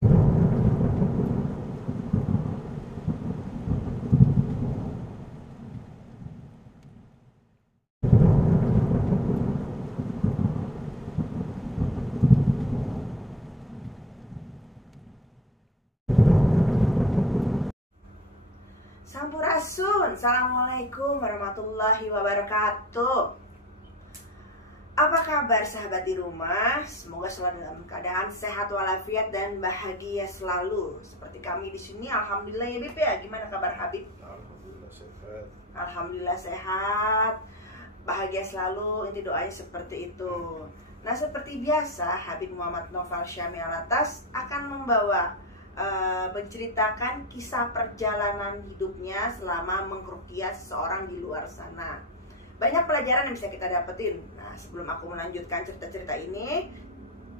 Sampurasun, Assalamualaikum warahmatullahi wabarakatuh. Apa kabar sahabat di rumah? Semoga selalu dalam keadaan sehat walafiat dan bahagia selalu. Seperti kami di sini, alhamdulillah ya Bib ya. Gimana kabar Habib? Alhamdulillah sehat. Alhamdulillah sehat, bahagia selalu. Inti doanya seperti itu. Nah, seperti biasa, Habib Muhammad Noval Syamil Alatas akan membawa menceritakan kisah perjalanan hidupnya selama mengruqyah seseorang di luar sana. Banyak pelajaran yang bisa kita dapetin. Nah, sebelum aku melanjutkan cerita-cerita ini,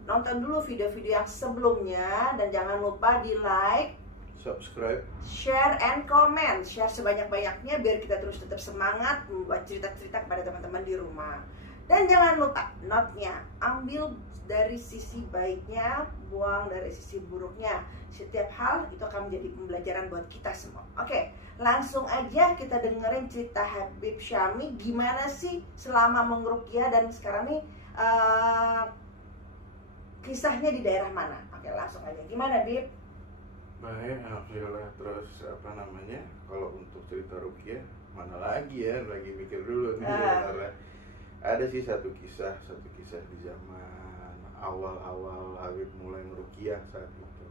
nonton dulu video-video yang sebelumnya dan jangan lupa di like, Subscribe, share, and comment. Share sebanyak-banyaknya biar kita terus tetap semangat membuat cerita-cerita kepada teman-teman di rumah. Dan jangan lupa note-nya, ambil dari sisi baiknya, buang dari sisi buruknya. Setiap hal itu akan menjadi pembelajaran buat kita semua. Oke, langsung aja kita dengerin cerita Habib Syami. Gimana sih selama mengruqyah dan sekarang nih kisahnya di daerah mana? Oke, langsung aja. Gimana, Bib? baik, alhamdulillah. Terus kalau untuk cerita ruqyah, mana lagi ya? Lagi mikir dulu nih sebenarnya. Ada sih satu kisah di zaman awal-awal Habib mulai ngeruqyah saat itu.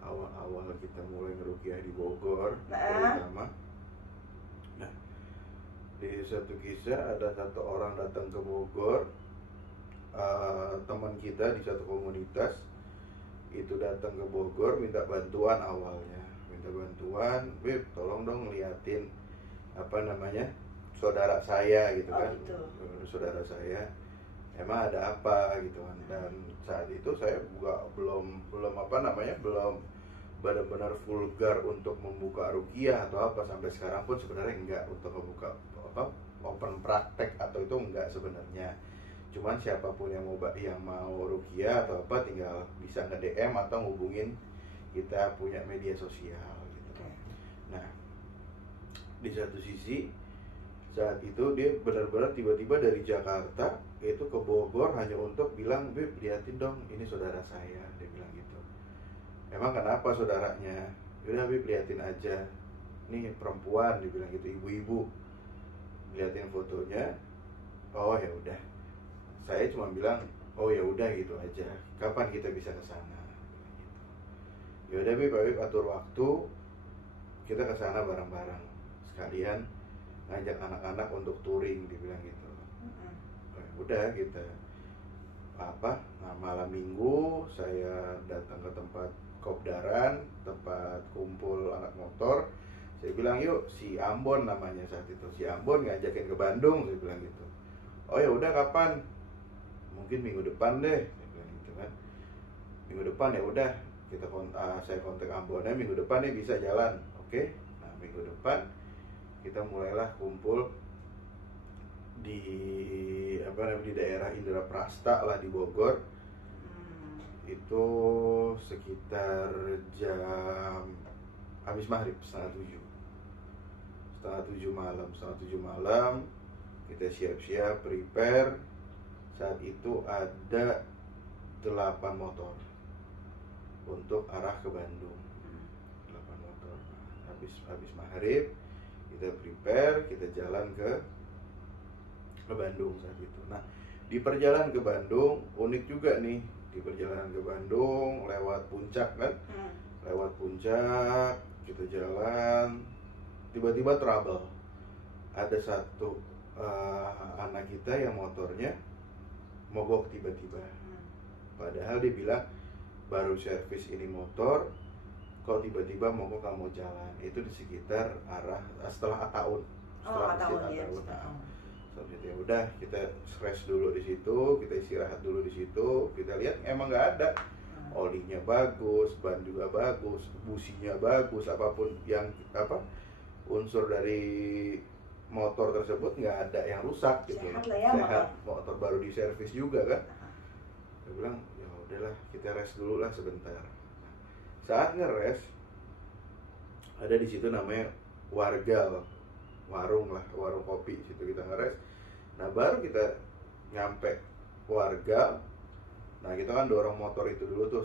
Awal-awal kita mulai ngeruqyah di Bogor, terutama. Nah, di satu kisah ada satu orang datang ke Bogor, teman kita di satu komunitas itu datang ke Bogor minta bantuan awalnya, Beb, tolong dong liatin saudara saya gitu kan. Gitu. Saudara saya emang ada apa gitu kan. Dan saat itu saya belum benar-benar vulgar untuk membuka ruqyah atau apa. Sampai sekarang pun sebenarnya enggak untuk membuka open praktek atau itu enggak sebenarnya. Cuman siapapun yang mau ruqyah atau apa tinggal bisa nge-DM atau ngubungin kita punya media sosial gitu. Nah, di satu sisi saat itu dia benar-benar tiba-tiba dari Jakarta itu ke Bogor hanya untuk bilang, Beb, liatin dong, ini saudara saya. Dia bilang gitu. Emang kenapa saudaranya? Udah Beb, liatin aja. Nih perempuan, dia bilang gitu, ibu-ibu. Liatin fotonya. Oh ya udah. Saya cuma bilang, oh ya udah gitu aja. Kapan kita bisa ke sana? Ya udah Beb, atur waktu. Kita ke sana bareng-bareng. Sekalian ngajak anak-anak untuk touring, dibilang gitu. Udah kita malam minggu saya datang ke tempat kopdaran, tempat kumpul anak motor. Saya bilang yuk, si Ambon namanya saat itu, si Ambon ngajakin ke Bandung, saya bilang gitu. Oh ya udah, kapan? Mungkin minggu depan deh, saya bilang gitu kan. Minggu depan ya udah, saya kontak Ambonnya, minggu depan nih bisa jalan. Oke. Nah, minggu depan kita mulailah kumpul di daerah Indraprasta lah di Bogor. Itu sekitar jam habis maghrib, setengah tujuh malam kita siap-siap prepare. Saat itu ada 8 motor untuk arah ke Bandung. 8 motor. Habis maghrib kita prepare, kita jalan ke Bandung saat itu. Nah, di perjalanan ke Bandung unik juga nih. Di perjalanan ke Bandung lewat puncak kan, lewat puncak kita jalan, tiba-tiba trouble. Ada satu anak kita yang motornya mogok tiba-tiba. Padahal dia bilang baru servis ini motor, kok tiba-tiba mogok nggak mau jalan. Itu di sekitar arah setelah Ataun. Setelah Ataun. Ya udah, kita stress dulu di situ, kita istirahat dulu di situ. Kita lihat emang nggak ada. Olinya bagus, ban juga bagus, businya bagus, apapun yang unsur dari motor tersebut nggak ada yang rusak gitu. Sehat lah ya, sehat. Motor baru diservis juga kan. Dia bilang ya udahlah, kita rest dulu lah sebentar. Saat ngeres, ada di situ namanya wargal, warung lah, warung kopi. Situ kita ngeres. Nah baru kita nyampe wargal. Nah kita kan dorong motor itu dulu tuh,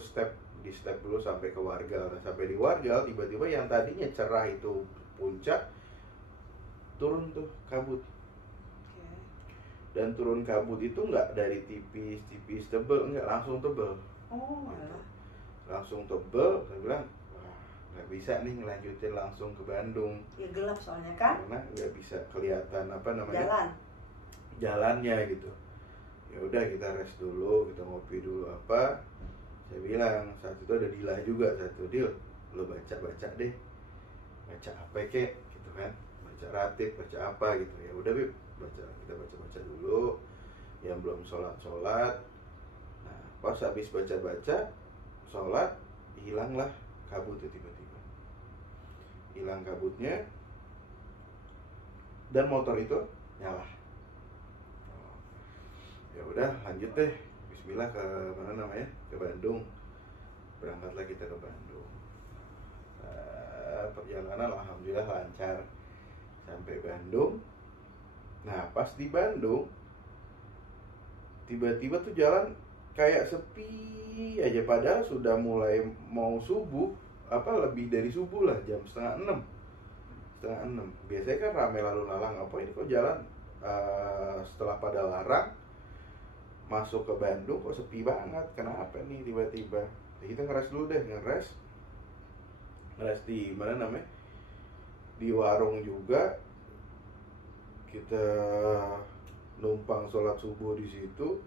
di step dulu sampai ke wargal. Nah sampai di wargal tiba-tiba yang tadinya cerah itu puncak, turun tuh kabut. Dan turun kabut itu nggak dari tipis tebel, nggak, langsung tebel. Oh malah. Langsung tebel. Saya bilang wah nggak bisa nih ngelanjutin langsung ke Bandung. Ya gelap soalnya kan. Karena nggak bisa kelihatan apa namanya jalannya gitu. Ya udah kita rest dulu, kita ngopi dulu apa. Saya bilang saat itu ada Dila juga, satu Dil, lo baca deh, baca apa kek gitu kan, baca ratib, baca apa gitu. Ya udah Bib, kita baca dulu, yang belum sholat. Nah pas habis baca sholat, hilanglah kabut itu, tiba-tiba hilang kabutnya, dan motor itu nyala. Ya udah lanjut deh, bismillah ke mana namanya, ke Bandung. Berangkatlah kita ke Bandung. Perjalanan alhamdulillah lancar sampai Bandung. Nah pas di Bandung tiba-tiba tuh jalan kayak sepi aja, padahal sudah mulai mau subuh, apa lebih dari subuh lah, jam setengah 6. Biasanya kan rame lalu lalang, apa ini kok jalan setelah pada larang masuk ke Bandung kok sepi banget, kenapa nih tiba-tiba. Kita ngeres dulu deh, ngeres di mana namanya, di warung juga. Kita numpang sholat subuh di situ,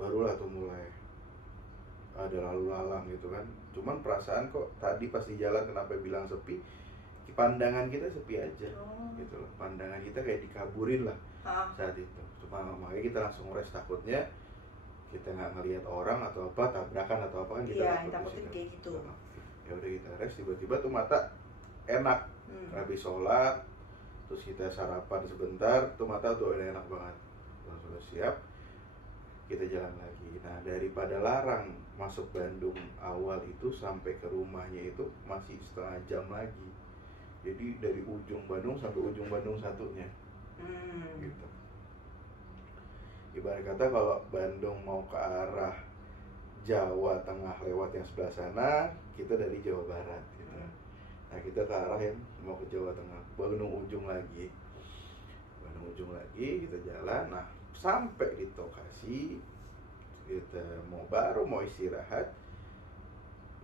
barulah tuh mulai ada lalu lalang gitu kan. Cuman perasaan kok tadi pas di jalan kenapa bilang sepi, pandangan kita sepi aja gitu loh, pandangan kita kayak dikaburin lah saat itu. Cuma makanya kita langsung rest, takutnya kita nggak ngelihat orang atau apa, tabrakan atau apa kan kita takutin kayak gitu. Ya udah kita rest, tiba-tiba tuh mata enak. Habis sholat terus kita sarapan sebentar, tuh mata tuh enak banget, sudah siap kita jalan lagi. Nah daripada larang masuk Bandung awal itu sampai ke rumahnya itu masih setengah jam lagi. Jadi dari ujung Bandung sampai ujung Bandung satunya gitu. Ibarat kata kalau Bandung mau ke arah Jawa Tengah lewat yang sebelah sana, kita dari Jawa Barat gitu. Nah kita ke arah yang mau ke Jawa Tengah, Bandung ujung lagi kita jalan. Nah sampai di lokasi kita baru mau istirahat,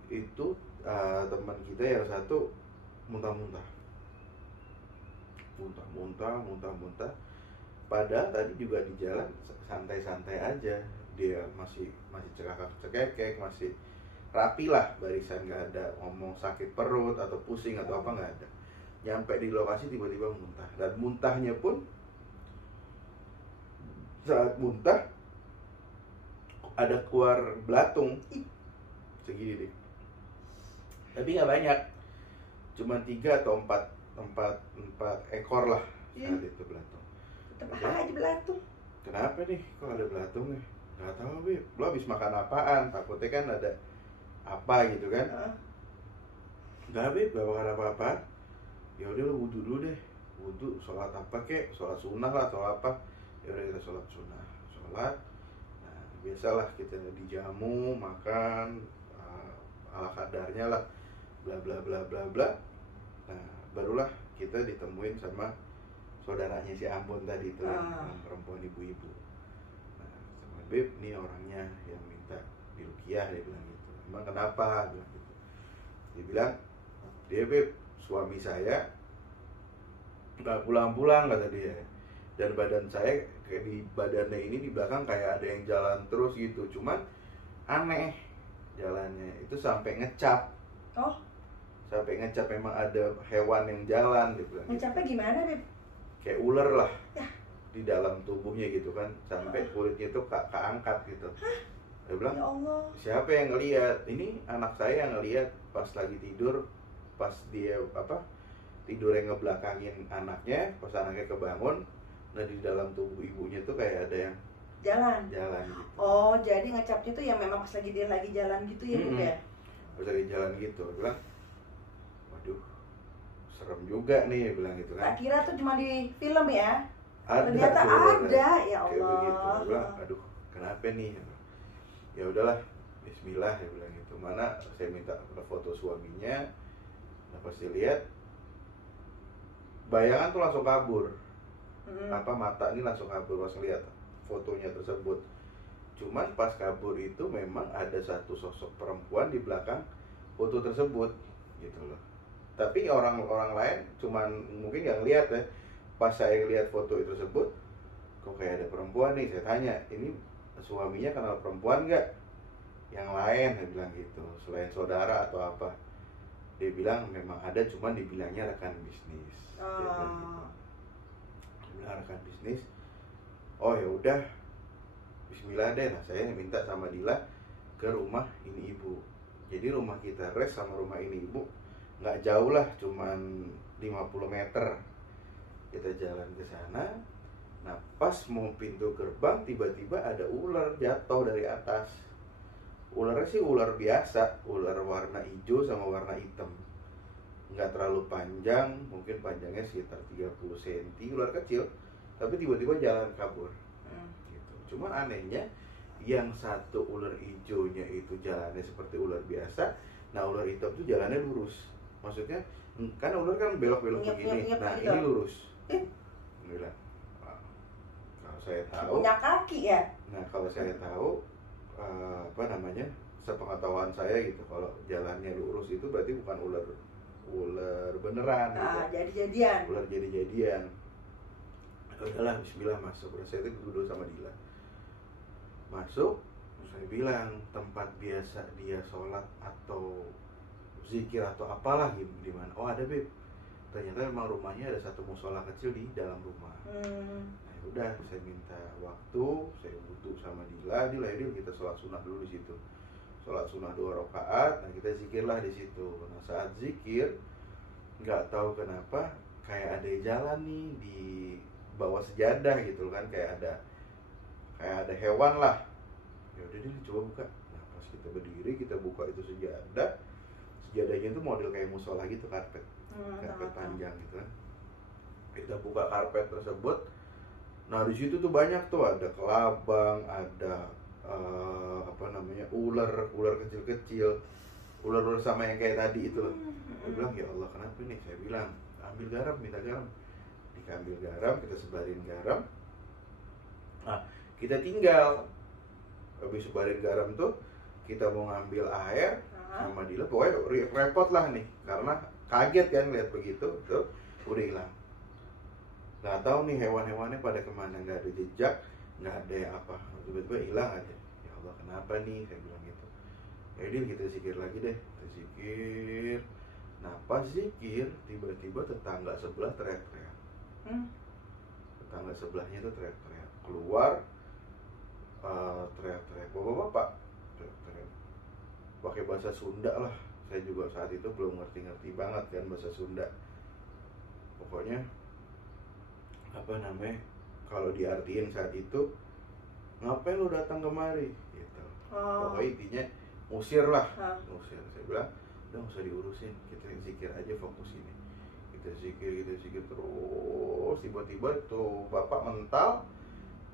itu teman kita yang satu muntah-muntah. Padahal tadi juga di jalan santai-santai aja, dia masih cekakak-cekekek, masih rapi lah barisan, nggak ada ngomong sakit perut atau pusing atau apa, nggak ada. Nyampe di lokasi tiba-tiba muntah, dan muntahnya pun saat muntah ada keluar belatung segini deh, tapi nggak banyak, cuma 3 atau 4 ekor lah saat itu belatung. Tetap aja belatung. Kenapa nih kok ada belatung nih? Nggak tahu Bib, lo habis makan apaan? Takutnya kan ada apa gitu kan. Nggak Bib, gak makan apa-apa. Ya udah lo wudu dulu deh, wudu, sholat apa kek, sholat sunnah lah atau apa. Ya udah kita sholat sunnah, sholat. Nah biasalah kita dijamu, makan ala kadarnya lah, bla bla bla bla bla. Nah barulah kita ditemuin sama saudaranya si Ambon tadi itu, perempuan ibu-ibu. Nah sama Beb, nih orangnya yang minta diruqyah, dia bilang gitu. Emang kenapa? Bilang gitu. Dia bilang, dia Beb, suami saya nggak pulang-pulang kata dia. Dan badan saya kayak di badannya ini di belakang kayak ada yang jalan terus gitu. Cuman aneh jalannya itu sampai ngecap. Oh. Sampai ngecap, memang ada hewan yang jalan dia bilang. Ngecapnya gitu. Gimana Beb? Kayak ular lah ya. Di dalam tubuhnya gitu kan, sampai kulitnya itu keangkat gitu. Dia bilang, ya Allah, siapa yang ngelihat? Ini anak saya yang ngelihat pas lagi tidur, pas dia tidur yang ngebelakangin anaknya, pas anaknya kebangun. Nah di dalam tubuh ibunya tuh kayak ada yang jalan gitu. Oh jadi ngecapnya tuh yang memang pas lagi dia lagi jalan gitu ya Beb ya? pas lagi jalan gitu. Dia bilang, waduh serem juga nih, dia bilang gitu kan. Tak kira tuh cuma di film ya. Ada, Ternyata ada, ya kayak begitu. Allah. Dia bilang, aduh kenapa nih? Ya udahlah, Bismillah, dia bilang gitu. Mana saya minta foto suaminya, nah pas dilihat bayangan tuh langsung kabur. Apa mata ini langsung kabur pas lihat fotonya tersebut. Cuman pas kabur itu memang ada satu sosok perempuan di belakang foto tersebut gitu loh. Tapi orang-orang lain cuman mungkin nggak ngeliat ya. Pas saya lihat foto itu tersebut, kok kayak ada perempuan nih. Saya tanya, ini suaminya kenal perempuan nggak? Yang lain, dia bilang gitu, selain saudara atau apa? Dia bilang memang ada, cuman dibilangnya rekan bisnis. Dia bilang gitu. Rekan bisnis. Oh ya udah, Bismillah deh. Nah saya minta sama Dila ke rumah ini ibu. Jadi rumah kita res sama rumah ini ibu nggak jauh lah, cuman 50 meter. Kita jalan ke sana. Nah pas mau pintu gerbang tiba-tiba ada ular jatuh dari atas. Ularnya sih ular biasa, ular warna hijau sama warna hitam. Nggak terlalu panjang, mungkin panjangnya sekitar 30 cm, ular kecil, tapi tiba-tiba jalan kabur. Gitu. Cuman anehnya, yang satu ular hijaunya itu jalannya seperti ular biasa, nah ular hitam itu jalannya lurus. Maksudnya, kan ular kan belok-belok begini, nah ini lurus. Bilang, kalau saya tahu, punya kaki ya. Nah kalau saya tahu, sepengetahuan saya gitu, kalau jalannya lurus itu berarti bukan ular beneran gitu. Jadi-jadian. Ular jadi-jadian. Udahlah, Bismillah masuk. Udah saya itu duduk sama Dila. Masuk, saya bilang tempat biasa dia sholat atau zikir atau apalah di mana. Oh ada Beb. Ternyata memang rumahnya ada satu musola kecil di dalam rumah. Nah udah, saya minta waktu, saya butuh sama Dila kita sholat sunnah dulu di situ. Sholat sunnah 2 rakaat, nah kita zikirlah di situ. Nah saat zikir, nggak tahu kenapa kayak ada jalan nih di bawah sejadah gitu kan, kayak ada hewan lah. Ya udah deh, coba buka. Nah pas kita berdiri, kita buka itu sejadahnya itu model kayak musola gitu, karpet panjang gitu kan. Kita buka karpet tersebut. Nah di situ tuh banyak tuh, ada kelabang, ada ular kecil-kecil, ular sama yang kayak tadi itu. Saya bilang, ya Allah kenapa nih? Saya bilang, ambil garam, minta garam. Diambil garam, kita sebarin garam. Nah kita tinggal habis sebarin garam tuh, kita mau ngambil air sama Dila, pokoknya repot lah nih, karena kaget kan lihat begitu, tuh udah hilang. Nggak tahu nih hewan-hewannya pada kemana, nggak ada jejak, nggak ada apa, tiba-tiba hilang aja. Ya Allah kenapa nih? Saya bilang gitu. Ya udah kita zikir lagi deh, kita zikir. Nah pas zikir, tiba-tiba tetangga sebelah teriak-teriak. Tetangga sebelahnya tuh teriak-teriak, keluar teriak-teriak, bapak-bapak teriak-teriak, pakai bahasa Sunda lah. Saya juga saat itu belum ngerti-ngerti banget kan bahasa Sunda. Pokoknya kalau diartiin saat itu, ngapain lu datang kemari gitu. Pokoknya intinya usir lah. Usir. Saya bilang udah nggak usah diurusin, kita zikir aja, fokus ini. Kita zikir terus. Tiba-tiba tuh bapak mental,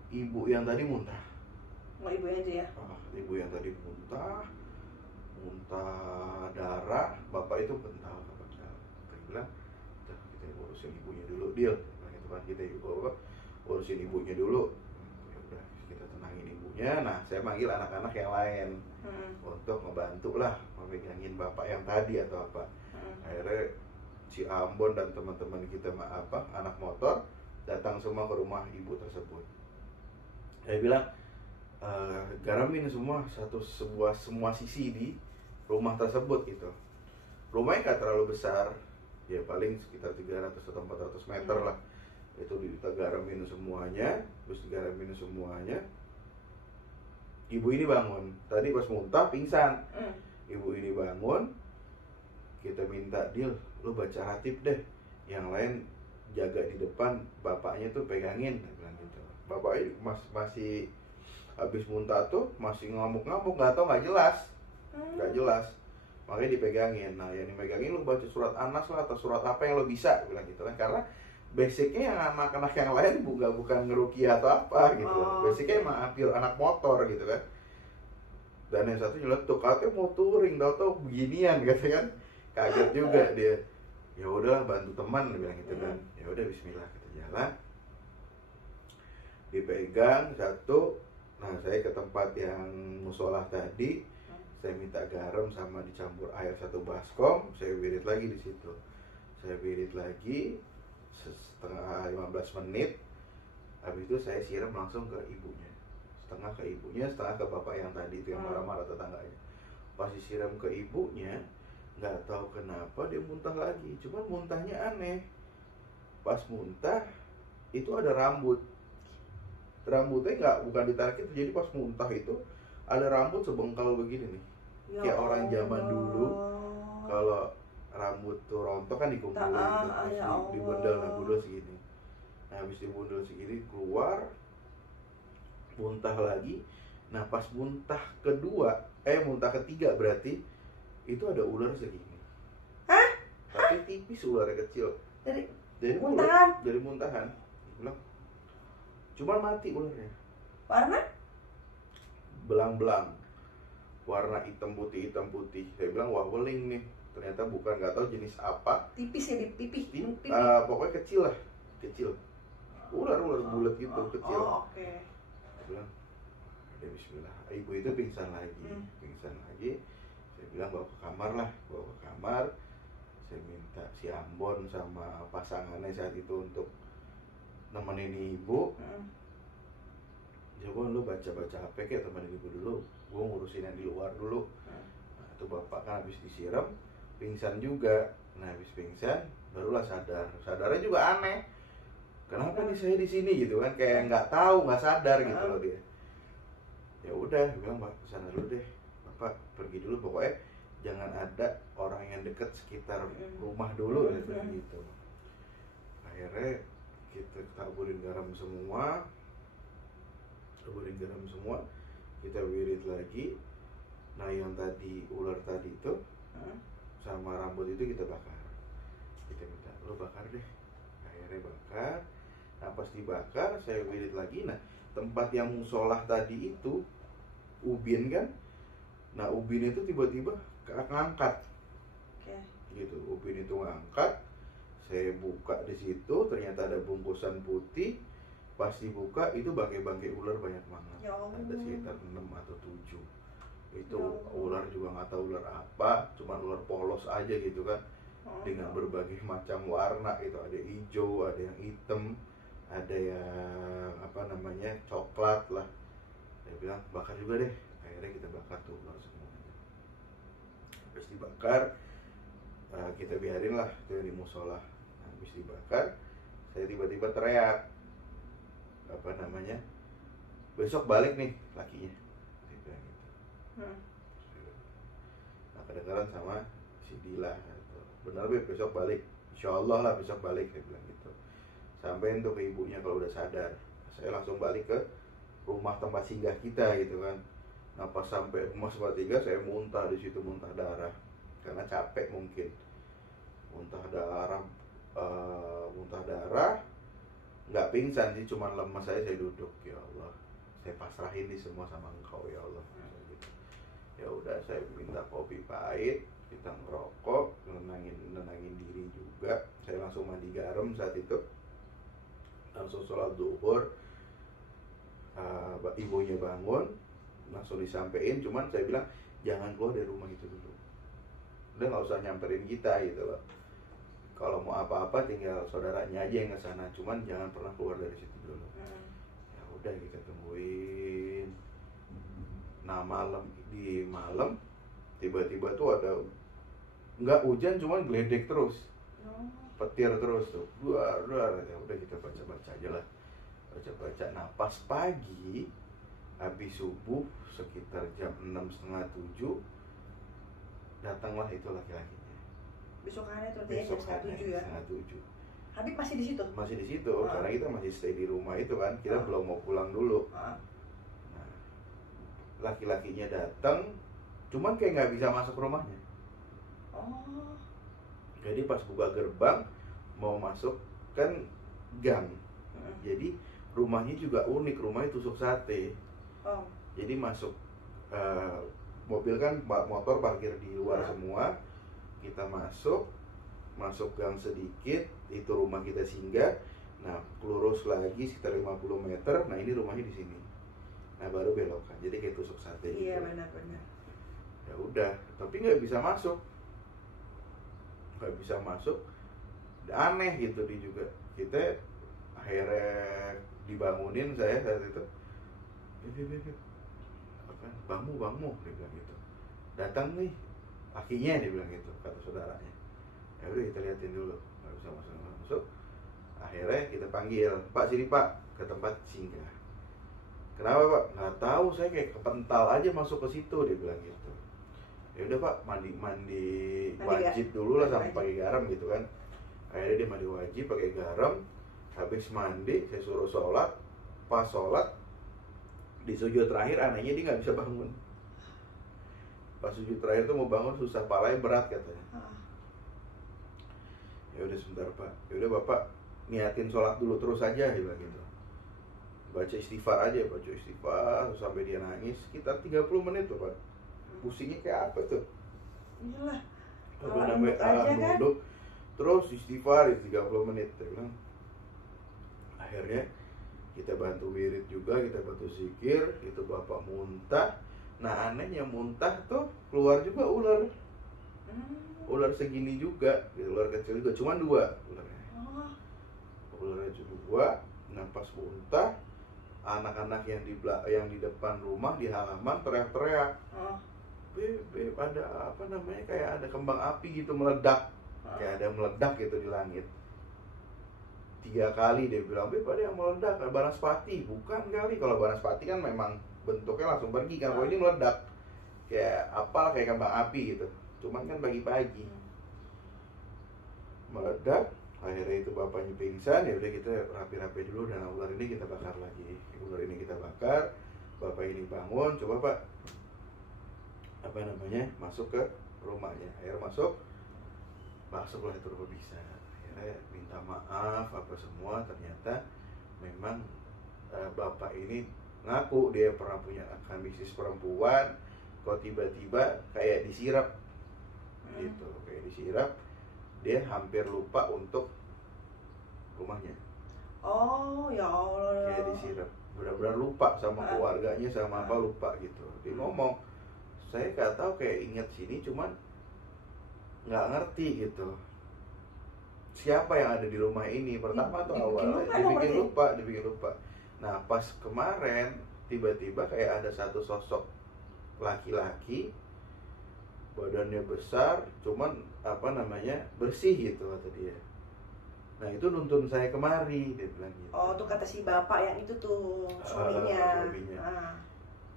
ibu yang tadi muntah. Ibu aja ya. Ibu yang tadi muntah darah, bapak itu bental. Saya bilang, kita urusin ibunya dulu, deal. Kita urusin ibunya dulu. Ya udah, kita tenangin ibunya. Nah saya manggil anak-anak yang lain untuk ngebantu lah memegangin bapak yang tadi atau apa. Akhirnya si Ambon dan teman-teman kita anak motor datang semua ke rumah ibu tersebut. Saya bilang, garamin semua semua sisi di rumah tersebut gitu. Rumahnya nggak terlalu besar, ya paling sekitar 300 atau 400 meter lah. Itu kita garamin semuanya. Ibu ini bangun, tadi pas muntah pingsan. Ibu ini bangun, kita minta, Dil, lu baca ratib deh, yang lain jaga di depan, bapaknya tuh pegangin. Gitu. Bapaknya masih habis muntah tuh masih ngamuk-ngamuk, nggak jelas, makanya dipegangin. Nah yang dipegangin lu baca surat Anas lah atau surat apa yang lo bisa, bilang gitu kan, karena basicnya yang anak-anak yang lain bukan ngerukiah atau apa gitu. Basicnya emang hampir anak motor gitu kan. Dan yang satu nyeletuk, katanya mau touring, tau-tau beginian gitu kan. Kaget juga dia. Ya udahlah bantu teman, dia bilang gitu kan. Ya udah bismillah kita jalan. Dipegang satu. Nah saya ke tempat yang musolah tadi, saya minta garam sama dicampur air 1 baskom, saya wirid lagi di situ. Saya wirid lagi setengah 15 menit. Habis itu saya siram langsung ke ibunya. Setengah ke ibunya, setengah ke bapak yang tadi itu yang marah-marah tetangganya. Pas disiram ke ibunya, nggak tahu kenapa dia muntah lagi. Cuman muntahnya aneh. Pas muntah itu ada rambut. Rambutnya bukan ditarikin, jadi pas muntah itu ada rambut sebengkal begini nih. Ya, kayak orang zaman dulu kalau rambut tuh rontok kan dikumpulin terus dibundel, nah bundel segini. Nah habis dibundel segini keluar, muntah lagi. Nah pas muntah ketiga berarti itu ada ular segini. Hah? Tapi tipis, ularnya kecil. Dari muntahan? Dari muntahan. Bilang, cuma mati ularnya. Warna? Belang-belang. Warna hitam putih. Saya bilang wah weling nih. Ternyata bukan, nggak tahu jenis apa. Tipis ya, pipih. Pokoknya kecil lah, kecil. Ular bulat gitu, kecil. Oke. Saya bilang, ya bismillah. Ibu itu pingsan lagi. Saya bilang bawa ke kamar. Saya minta si Ambon sama pasangannya saat itu untuk nemenin ibu. Coba lu baca-baca HP kayak temenin ibu dulu. Gue ngurusin yang di luar dulu. Nah, itu bapak kan habis disiram pingsan juga. Nah habis pingsan barulah sadar. Sadarnya juga aneh. Kenapa nih saya di sini gitu kan? Kayak nggak tahu, nggak sadar gitu loh dia. Ya udah, bilang Pak kesana dulu deh. Bapak pergi dulu, pokoknya jangan ada orang yang deket sekitar rumah dulu gitu. Akhirnya kita taburin garam semua. Kita wirid lagi. Nah yang tadi ular tadi itu sama rambut itu kita bakar. Kita minta lo bakar deh. Akhirnya bakar. Nah pas dibakar saya wirid lagi. Nah tempat yang musolah tadi itu ubin kan. Nah ubin itu tiba-tiba ngangkat. Gitu, ubin itu ngangkat. Saya buka di situ, ternyata ada bungkusan putih. Pas dibuka itu bangkai-bangkai ular banyak banget. Ada sekitar 6 atau 7. Itu ular juga nggak tahu ular apa, cuma ular polos aja gitu kan. Dengan berbagai macam warna gitu, ada hijau, ada yang hitam, ada yang coklat lah. Dia bilang bakar juga deh. Akhirnya kita bakar tuh ular semuanya. Habis dibakar kita biarin lah itu di musola. Habis dibakar saya tiba-tiba teriak besok balik nih lakinya, dia bilang gitu. Nah kedengaran sama si Dila, bener besok balik, insyaallah lah besok balik, dia bilang gitu. Sampai untuk ke ibunya kalau udah sadar, saya langsung balik ke rumah tempat singgah kita gitu kan. Nah pas sampai rumah tempat singgah saya muntah di situ, muntah darah karena capek mungkin, muntah darah nggak pingsan sih, cuma lemas saya duduk. Ya Allah, saya pasrahin ini semua sama Engkau ya Allah. Ya udah saya minta kopi pahit, kita ngerokok, nenangin diri juga. Saya langsung mandi garam saat itu, langsung sholat zuhur. Ibunya bangun, langsung disampein. Cuman saya bilang jangan keluar dari rumah itu dulu, udah nggak usah nyamperin kita gitu loh. Kalau mau apa-apa tinggal saudaranya aja yang kesana, cuman jangan pernah keluar dari situ dulu. Ya udah kita tungguin. Nah malam tiba-tiba tuh ada nggak hujan, cuman geledek terus, petir terus tuh, duar. Ya udah kita baca aja lah, baca. Nah pas pagi habis subuh sekitar jam 6:30, 7 datanglah itu laki-laki. Besokannya tuh jam 6:30 ya. 6:30. Habib masih di situ? Masih di situ, karena kita masih stay di rumah itu kan, kita belum mau pulang dulu. Nah, laki-lakinya datang, cuman kayak nggak bisa masuk rumahnya. Oh. Jadi pas buka gerbang mau masuk kan gang. Jadi rumahnya juga unik, rumahnya tusuk sate. Oh. Jadi masuk mobil kan, motor parkir di luar semua. Kita masuk gang sedikit, itu rumah kita singgah. Nah, lurus lagi sekitar 50 meter. Nah, ini rumahnya di sini. Nah, baru belokan. Jadi kayak tusuk sate. Iya, gitu. benar-benar. Ya udah, tapi nggak bisa masuk. Aneh gitu dia juga. Kita akhirnya dibangunin saya saat itu. Bangmu, dia bilang gitu. Datang nih, lakinya dia bilang gitu, kata saudaranya. Ya udah kita liatin dulu, nggak bisa masuk. Akhirnya kita panggil, Pak sini Pak, ke tempat singgah. Kenapa Pak? Nggak tahu, saya kayak kepental aja masuk ke situ, dia bilang gitu. Ya udah Pak, mandi wajib dulu lah sama pakai garam gitu kan. Akhirnya dia mandi wajib pakai garam. Habis mandi, saya suruh sholat. Pas sholat, di sujud terakhir anehnya dia nggak bisa bangun. Pas sujud terakhir tuh mau bangun susah, palanya berat katanya. Ya udah sebentar Pak, ya udah Bapak niatin sholat dulu terus aja, dia bilang gitu. Baca istighfar aja, sampai dia nangis sekitar 30 menit tuh Pak. Pusingnya kayak apa tuh? Iyalah. Kalau namanya duduk terus istighfar 30 menit, dia bilang. Akhirnya kita bantu wirid juga, kita bantu zikir, itu Bapak muntah. Nah anehnya muntah tuh keluar juga ular. Ular segini juga, ular kecil juga, cuma 2 ularnya. Ularnya cuma 2. Nah pas muntah, anak-anak yang di depan rumah di halaman teriak-teriak. Beb, ada apa namanya, kayak ada kembang api gitu meledak. Kayak ada meledak gitu di langit. 3 kali dia bilang, Beb ada yang meledak, banaspati. Bukan kali, kalau banaspati kan memang bentuknya langsung pergi kan. Kalau ini meledak kayak apa, kayak kembang api gitu. Cuman kan pagi-pagi meledak. Akhirnya itu bapaknya pingsan. Ya udah kita rapi-rapi dulu, dan ular ini kita bakar lagi. Ular ini kita bakar. Bapak ini bangun, coba Pak masuk ke rumahnya. Akhirnya masuklah itu rumah bisa. Akhirnya minta maaf apa semua. Ternyata memang bapak ini ngaku dia pernah punya akan bisnis perempuan, kok tiba-tiba kayak disirap gitu, kayak disirap. Dia hampir lupa untuk rumahnya. Oh ya Allah. Kayak disirap, benar-benar lupa sama keluarganya, sama apa, lupa gitu. Dia ngomong, saya nggak tahu, kayak inget sini cuman nggak ngerti gitu siapa yang ada di rumah ini. Pertama tuh awalnya dibikin lupa. Nah pas kemarin tiba-tiba kayak ada satu sosok laki-laki, badannya besar, cuman bersih gitu kata dia. Nah itu nuntun saya kemari, dia bilang gitu. Oh tuh kata si bapak yang itu tuh suaminya.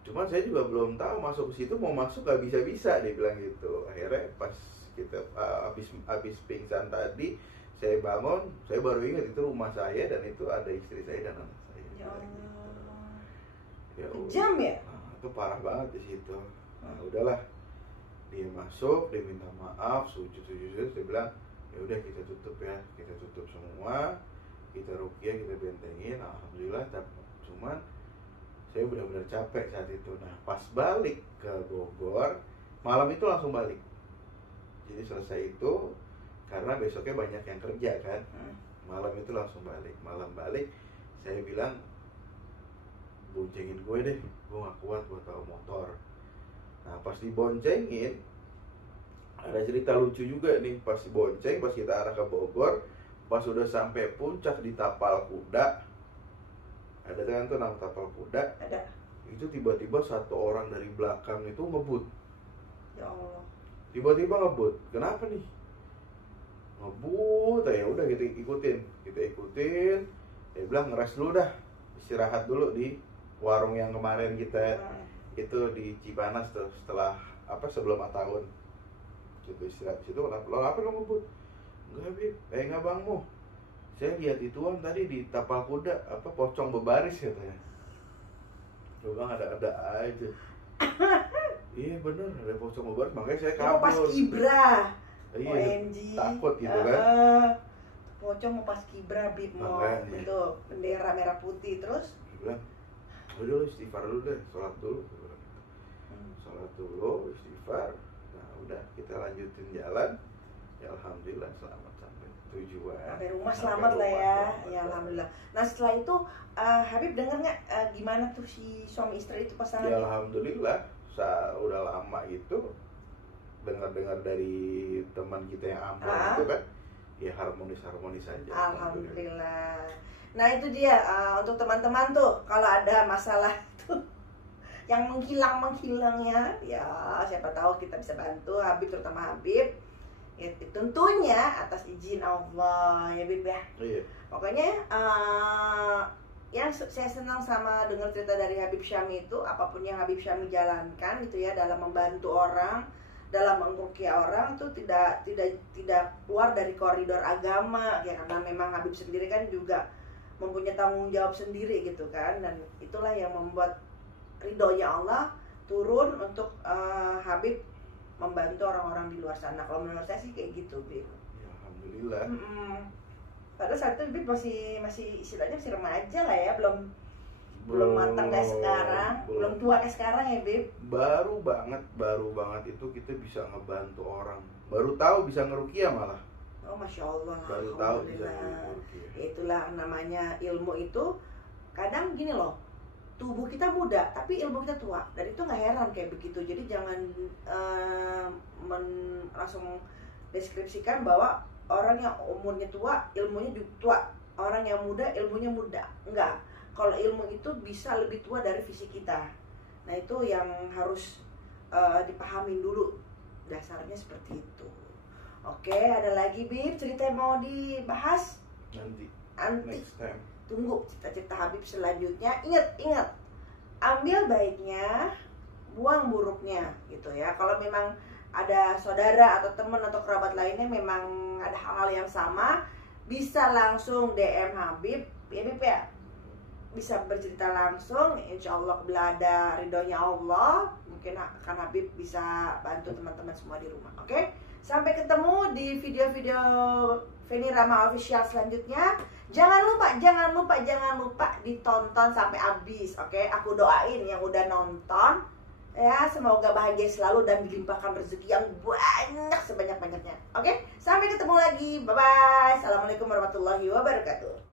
Cuman saya juga belum tahu masuk ke situ, mau masuk gak bisa-bisa, dia bilang gitu. Akhirnya pas kita habis pingsan tadi, saya bangun, saya baru ingat itu rumah saya, dan itu ada istri saya dan anak saya. Ya Allah. Ya kejam ya? Nah, itu parah banget di situ. Nah udahlah, dia masuk, dia minta maaf, sujud, dia bilang, ya udah kita tutup ya, kita tutup semua, kita ruqyah, kita bentengin, alhamdulillah. Cuman saya benar-benar capek saat itu. Nah pas balik ke Bogor, malam itu langsung balik. Jadi selesai itu, karena besoknya banyak yang kerja kan, malam itu langsung balik. Malam balik, saya bilang, boncengin gue deh, gue gak kuat buat bawa motor. Nah pas diboncengin, ada cerita lucu juga nih. Pas dibonceng, pas kita arah ke Bogor, pas udah sampai puncak di Tapal Kuda, ada kan tuh nama Tapal Kuda. Ada. Itu tiba-tiba satu orang dari belakang itu ngebut. Ya Allah. Tiba-tiba ngebut. Kenapa nih? Ngebut, ya udah kita ikutin. Dia bilang ngeres dulu dah, istirahat dulu di warung yang kemarin kita itu di Cipanas tuh, sebelum tahun. Gitu istirahat di situ. Kenapa lo ngebut? Enggak Bib, enggak Bang Mo. Saya lihat ituan tadi di Tapal Kuda, pocong bebaris katanya. Gue bilang ada aja. Iya bener, ada pocong bebaris, makanya saya kabur. Pas Ibra. Iya, OMG takut gitu kan. pocong mau pas kibra Bib mau Makanya. itu bendera merah putih terus Dia bilang, udah lu istighfar dulu deh, sholat dulu. Sholat dulu, istighfar. Nah udah, kita lanjutin jalan. Ya alhamdulillah selamat sampai tujuan. sampai rumah Sampai selamat lah rumah, ya. selamat. Ya alhamdulillah. Nah setelah itu Habib dengar nggak gimana tuh si suami istri itu Ya pasangannya? alhamdulillah, udah lama itu dengar-dengar dari teman kita yang Ambon itu kan, ya harmonis aja. Alhamdulillah. Nah itu dia untuk teman-teman tuh kalau ada masalah tuh yang menghilang-menghilangnya, ya siapa tahu kita bisa bantu Habib, terutama Habib. Ya, tentunya atas izin Allah ya Bib ya. Iya. Pokoknya yang saya senang sama dengar cerita dari Habib Syami itu, apapun yang Habib Syami jalankan gitu ya dalam membantu orang, dalam mengruqyah orang tuh tidak keluar dari koridor agama ya, karena memang Habib sendiri kan juga mempunyai tanggung jawab sendiri gitu kan, dan itulah yang membuat ridhonya Allah turun untuk Habib membantu orang-orang di luar sana. Kalau menurut saya sih kayak gitu, Bib. Ya alhamdulillah. Padahal saat itu Bib masih istilahnya masih remaja lah ya, belum matang kayak sekarang, belum tua kayak sekarang ya Bib. Baru banget itu kita bisa ngebantu orang. Baru tahu bisa ngeruqyah malah. Oh Masya Allah, Baru tahu bisa alhamdulillah. ngeruqyah. Itulah namanya ilmu itu. Kadang gini loh, tubuh kita muda tapi ilmu kita tua, dan itu nggak heran kayak begitu. Jadi jangan langsung deskripsikan bahwa orang yang umurnya tua ilmunya juga tua, orang yang muda ilmunya muda. Enggak, kalau ilmu itu bisa lebih tua dari fisik kita. Nah itu yang harus dipahamin dulu, dasarnya seperti itu. Oke, ada lagi Bib cerita yang mau dibahas? Nanti Next time. Tunggu cerita-cerita Habib selanjutnya. Ingat, ambil baiknya, buang buruknya gitu ya. Kalau memang ada saudara atau teman atau kerabat lainnya memang ada hal-hal yang sama, bisa langsung DM Habib ya Bib ya. Bisa bercerita langsung, insya Allah bila ada ridhonya Allah, mungkin akan Habib bisa bantu teman-teman semua di rumah. Oke? Sampai ketemu di video-video Feni Rama Official selanjutnya. Jangan lupa ditonton sampai habis. Oke? Aku doain yang udah nonton ya, semoga bahagia selalu dan dilimpahkan rezeki yang banyak sebanyak-banyaknya. Oke? Sampai ketemu lagi. Bye bye. Assalamualaikum warahmatullahi wabarakatuh.